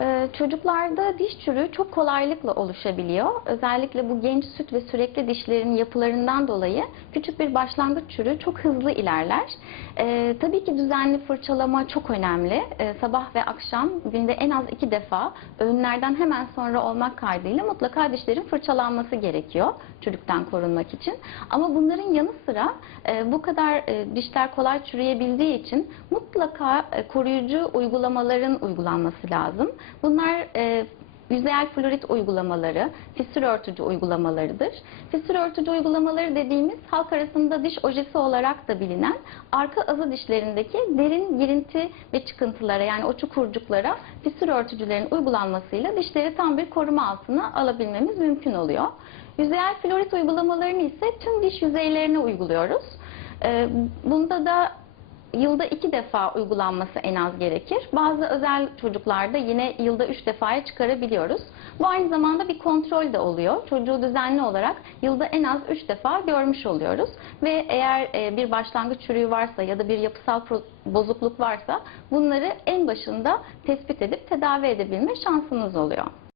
Ee, Çocuklarda diş çürüğü çok kolaylıkla oluşabiliyor. Özellikle bu genç süt ve sürekli dişlerin yapılarından dolayı küçük bir başlangıç çürüğü çok hızlı ilerler. Ee, tabii ki düzenli fırçalama çok önemli. Ee, sabah ve akşam günde en az iki defa öğünlerden hemen sonra olmak kaydıyla mutlaka dişlerin fırçalanması gerekiyor çürükten korunmak için. Ama bunların yanı sıra e, bu kadar e, dişler kolay çürüyebildiği için mutlaka e, koruyucu uygulamaların uygulanması lazım. Bunlar e, yüzeyel florit uygulamaları, fissür örtücü uygulamalarıdır. Fissür örtücü uygulamaları dediğimiz halk arasında diş ojesi olarak da bilinen arka azı dişlerindeki derin girinti ve çıkıntılara yani o çukurcuklara fissür örtücülerin uygulanmasıyla dişleri tam bir koruma altına alabilmemiz mümkün oluyor. Yüzeyel florit uygulamalarını ise tüm diş yüzeylerine uyguluyoruz. Ee, Bunda da yılda iki defa uygulanması en az gerekir. Bazı özel çocuklarda yine yılda üç defaya çıkarabiliyoruz. Bu aynı zamanda bir kontrol de oluyor. Çocuğu düzenli olarak yılda en az üç defa görmüş oluyoruz. Ve eğer e, bir başlangıç çürüğü varsa ya da bir yapısal bozukluk varsa bunları en başında tespit edip tedavi edebilme şansınız oluyor.